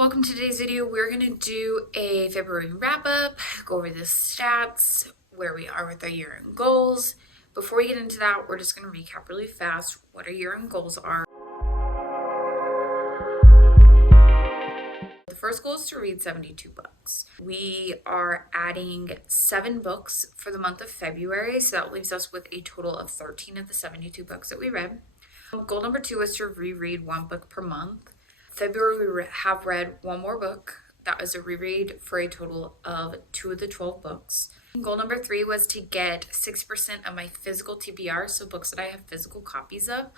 Welcome to today's video. We're going to do a February wrap up, go over the stats, where we are with our year-end goals. Before we get into that, we're just going to recap really fast what our year-end goals are. The first goal is to read 72 books. We are adding 7 books for the month of February, so that leaves us with a total of 13 of the 72 books that we read. Goal number 2 is to reread 1 book per month. February, we have read 1 more book. That was a reread for a total of 2 of the 12 books. Goal number 3 was to get 6% of my physical TBR, so books that I have physical copies of,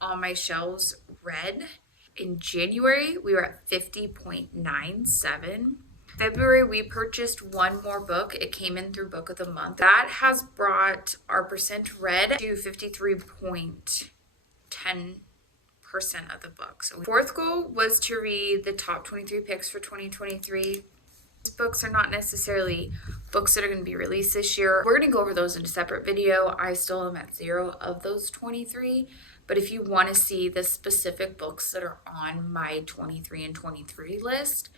on my shelves read. In January, we were at 50.97. February, we purchased 1 more book. It came in through Book of the Month. That has brought our percent read to 53.10% of the book. So fourth goal was to read the top 23 picks for 2023. These books are not necessarily books that are going to be released this year. We're going to go over those in a separate video. I still am at 0 of those 23, but if you want to see the specific books that are on my 23 and 23 list,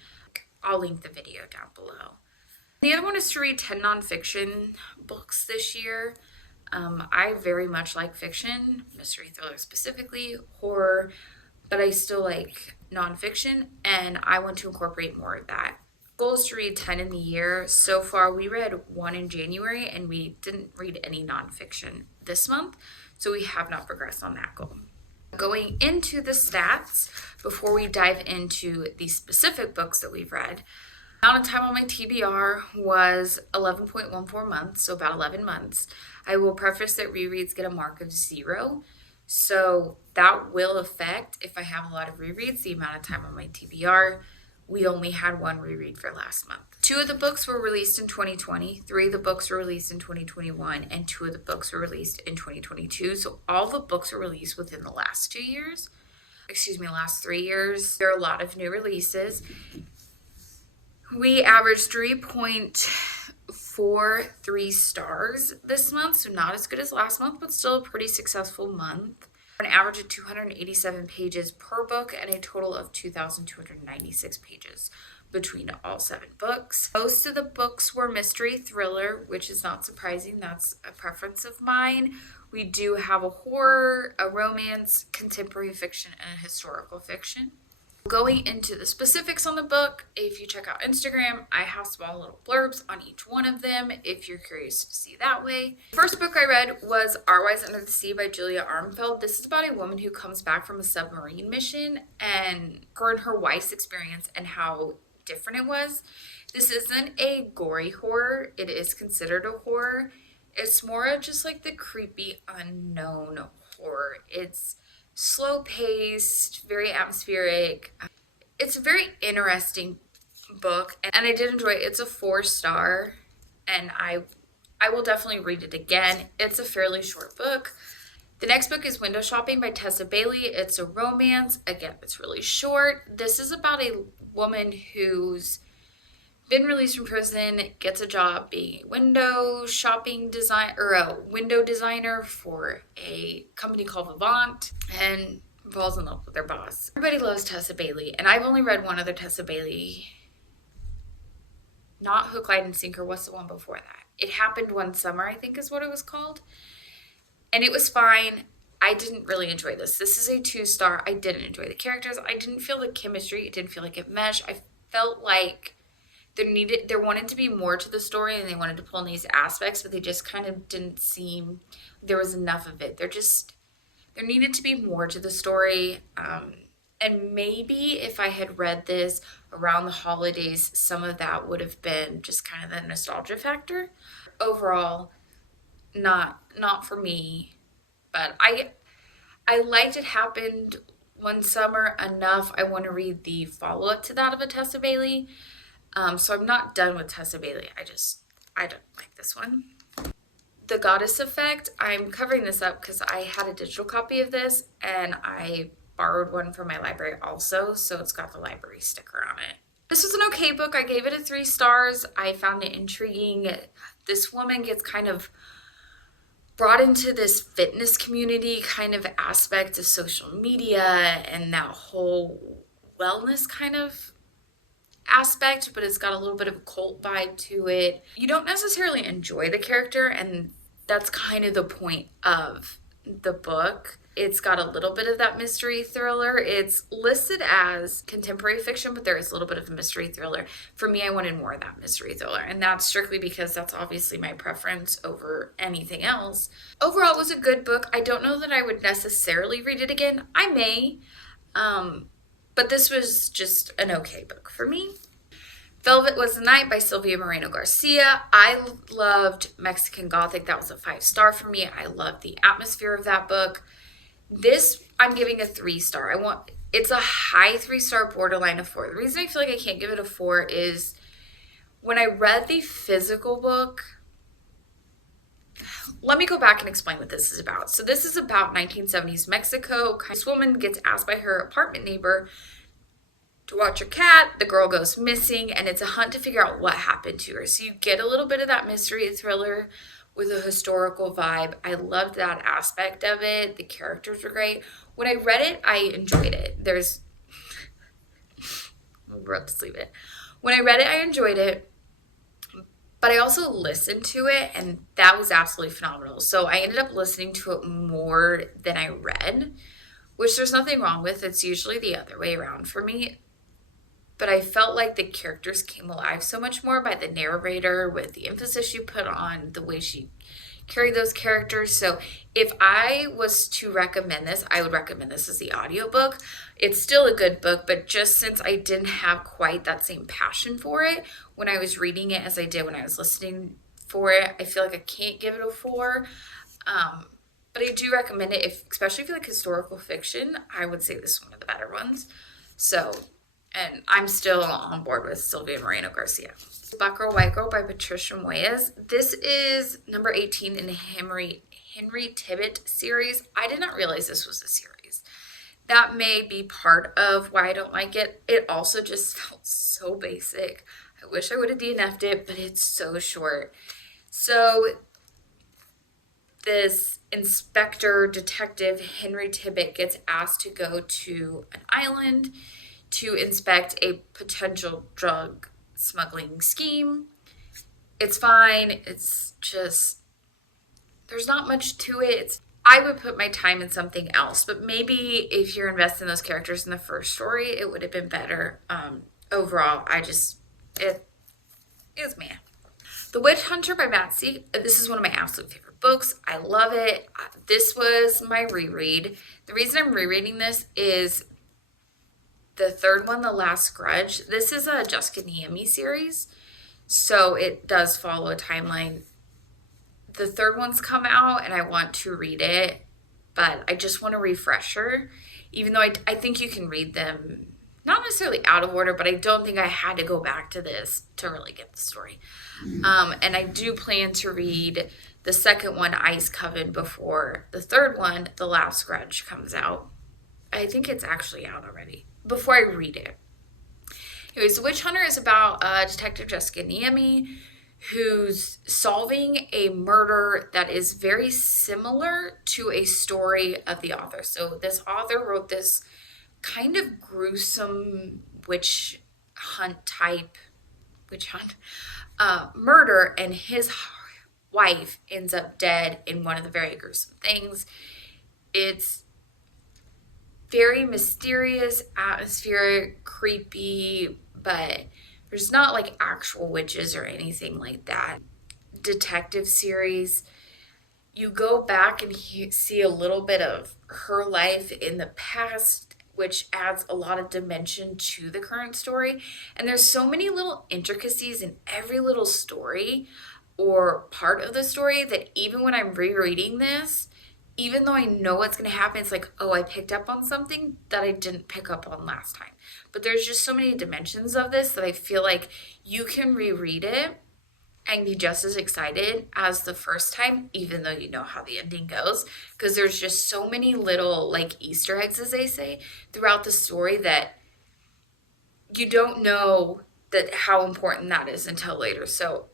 I'll link the video down below. The other one is to read 10 nonfiction books this year. I very much like fiction, mystery thriller specifically, horror, but I still like nonfiction, and I want to incorporate more of that. Goal is to read 10 in the year. So far, we read 1 in January, and we didn't read any nonfiction this month, so we have not progressed on that goal. Going into the stats, before we dive into the specific books that we've read, amount of time on my TBR was 11.14 months, so about 11 months. I will preface that rereads get a mark of 0, so that will affect, if I have a lot of rereads, the amount of time on my TBR. We only had 1 reread for last month. 2 of the books were released in 2020, 3 of the books were released in 2021, and 2 of the books were released in 2022. So all the books were released within the last 2 years. Last 3 years. There are a lot of new releases. We averaged 3.43 stars this month, so not as good as last month, but still a pretty successful month. An average of 287 pages per book and a total of 2,296 pages between all 7 books. Most of the books were mystery thriller, which is not surprising. That's a preference of mine. We do have a horror, a romance, contemporary fiction, and a historical fiction. Going into the specifics on the book, if you check out Instagram, I have small little blurbs on each one of them if you're curious to see that way. The first book I read was Our Wives Under the Sea by Julia Armfield. This is about a woman who comes back from a submarine mission and her wife's experience and how different it was. This isn't a gory horror. It is considered a horror. It's more of just like the creepy unknown horror. It's slow-paced, very atmospheric. It's a very interesting book, and I did enjoy it. It's a 4-star, and I will definitely read it again. It's a fairly short book. The next book is Window Shopping by Tessa Bailey. It's a romance. Again, it's really short. This is about a woman who's been released from prison, gets a job being a window designer for a company called Vivant, and falls in love with their boss. Everybody loves Tessa Bailey, and I've only read one other Tessa Bailey. Not Hook, Line, and Sinker. What's the one before that? It Happened One Summer, I think is what it was called. And it was fine. I didn't really enjoy this. This is a 2-star. I didn't enjoy the characters. I didn't feel the chemistry. It didn't feel like it meshed. I felt like there wanted to be more to the story, and they wanted to pull in these aspects, but they just kind of didn't seem there was enough of it. There needed to be more to the story. And maybe if I had read this around the holidays, some of that would have been just kind of the nostalgia factor. Overall, not for me, but I liked It Happened One Summer enough. I want to read the follow-up to that of a Tessa Bailey. So I'm not done with Tessa Bailey. I don't like this one. The Goddess Effect. I'm covering this up because I had a digital copy of this, and I borrowed one from my library also, so it's got the library sticker on it. This was an okay book. I gave it a 3 stars. I found it intriguing. This woman gets kind of brought into this fitness community kind of aspect of social media and that whole wellness kind of aspect, but it's got a little bit of a cult vibe to it. You don't necessarily enjoy the character, and that's kind of the point of the book. It's got a little bit of that mystery thriller. It's listed as contemporary fiction, but there is a little bit of a mystery thriller. For me, I wanted more of that mystery thriller, and that's strictly because that's obviously my preference over anything else. Overall, it was a good book. I don't know that I would necessarily read it again. I may, but this was just an okay book for me. Velvet Was the Night by Silvia Moreno-Garcia. I loved Mexican Gothic. That was a 5-star for me. I loved the atmosphere of that book. This, I'm giving a 3-star. It's a high 3-star, borderline of 4. The reason I feel like I can't give it a 4 is when I read the physical book, let me go back and explain what this is about. So this is about 1970s Mexico. This woman gets asked by her apartment neighbor to watch her cat. The girl goes missing, and it's a hunt to figure out what happened to her. So you get a little bit of that mystery thriller with a historical vibe. I loved that aspect of it. The characters were great. When I read it, I enjoyed it. We'll just leave it. When I read it, I enjoyed it, but I also listened to it, and that was absolutely phenomenal. So I ended up listening to it more than I read, which there's nothing wrong with. It's usually the other way around for me. But I felt like the characters came alive so much more by the narrator, with the emphasis she put on the way she carried those characters. So if I was to recommend this, I would recommend this as the audiobook. It's still a good book, but just since I didn't have quite that same passion for it when I was reading it as I did when I was listening for it, I feel like I can't give it a 4. But I do recommend it, especially if you like historical fiction. I would say this is one of the better ones. So, and I'm still on board with Silvia Moreno-Garcia. Black Girl, White Girl by Patricia Moyes. This is number 18 in the Henry Tibbet series. I did not realize this was a series. That may be part of why I don't like it. It also just felt so basic. I wish I would have DNF'd it, but it's so short. So this inspector detective Henry Tibbet gets asked to go to an island to inspect a potential drug smuggling scheme. It's fine. It's just, there's not much to it. I would put my time in something else, but maybe if you're invested in those characters in the first story, it would have been better. Overall, it is meh. The Witch Hunter by Matt Seeck. This is one of my absolute favorite books. I love it. This was my reread. The reason I'm rereading this is the third one, The Last Grudge. This is a Jessica Niemi series, so it does follow a timeline. The third one's come out, and I want to read it, but I just want a refresher, even though I think you can read them, not necessarily out of order, but I don't think I had to go back to this to really get the story. And I do plan to read the second one, Ice Coven, before the third one, The Last Grudge, comes out. I think it's actually out already, before I read it. Anyways, The Witch Hunter is about Detective Jessica Niemi, who's solving a murder that is very similar to a story of the author. So this author wrote this kind of gruesome witch hunt murder, and his wife ends up dead in one of the very gruesome things. It's very mysterious, atmospheric, creepy, but there's not like actual witches or anything like that. Detective series, you go back and see a little bit of her life in the past, which adds a lot of dimension to the current story. And there's so many little intricacies in every little story or part of the story that even when I'm rereading this, even though I know what's going to happen, it's like, oh, I picked up on something that I didn't pick up on last time. But there's just so many dimensions of this that I feel like you can reread it and be just as excited as the first time, even though you know how the ending goes. Because there's just so many little, like, Easter eggs, as they say, throughout the story that you don't know that how important that is until later. So,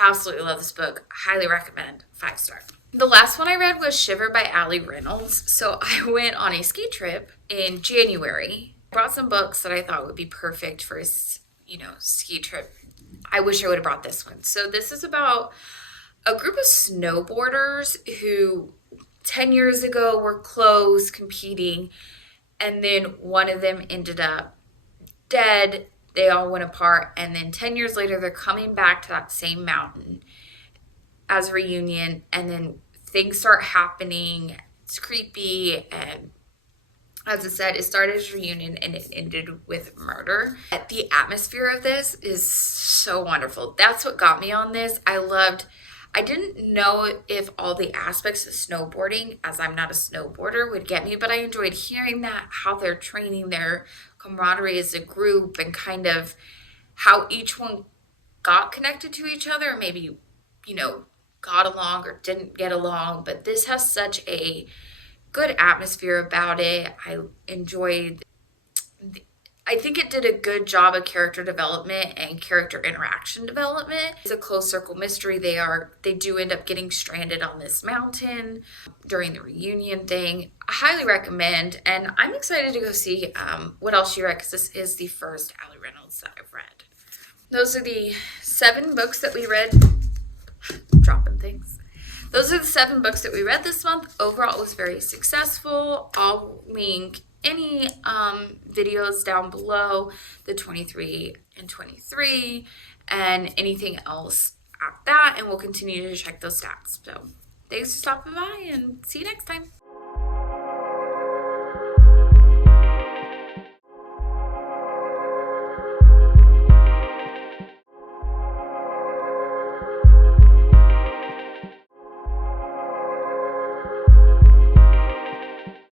absolutely love this book. Highly recommend. 5-star. The last one I read was Shiver by Allie Reynolds. So I went on a ski trip in January. I brought some books that I thought would be perfect for ski trip. I wish I would have brought this one. So this is about a group of snowboarders who 10 years ago were close competing, and then one of them ended up dead. They all went apart, and then 10 years later they're coming back to that same mountain as a reunion, and then things start happening. It's creepy, and as I said, it started as a reunion and it ended with murder. The atmosphere of this is so wonderful. That's what got me on this. I didn't know if all the aspects of snowboarding, as I'm not a snowboarder, would get me, but I enjoyed hearing that, how they're training, their camaraderie as a group, and kind of how each one got connected to each other, maybe, got along or didn't get along. But this has such a good atmosphere about it. I think it did a good job of character development and character interaction development. It's a closed circle mystery. They do end up getting stranded on this mountain during the reunion thing. I highly recommend, and I'm excited to go see what else she read, because this is the first Allie Reynolds that I've read. Those are the 7 books that we read. Dropping things. Those are the 7 books that we read this month. Overall, it was very successful. I'll link any videos down below, the 23 and 23, and anything else at that, and we'll continue to check those stats. So thanks for stopping by, and see you next time.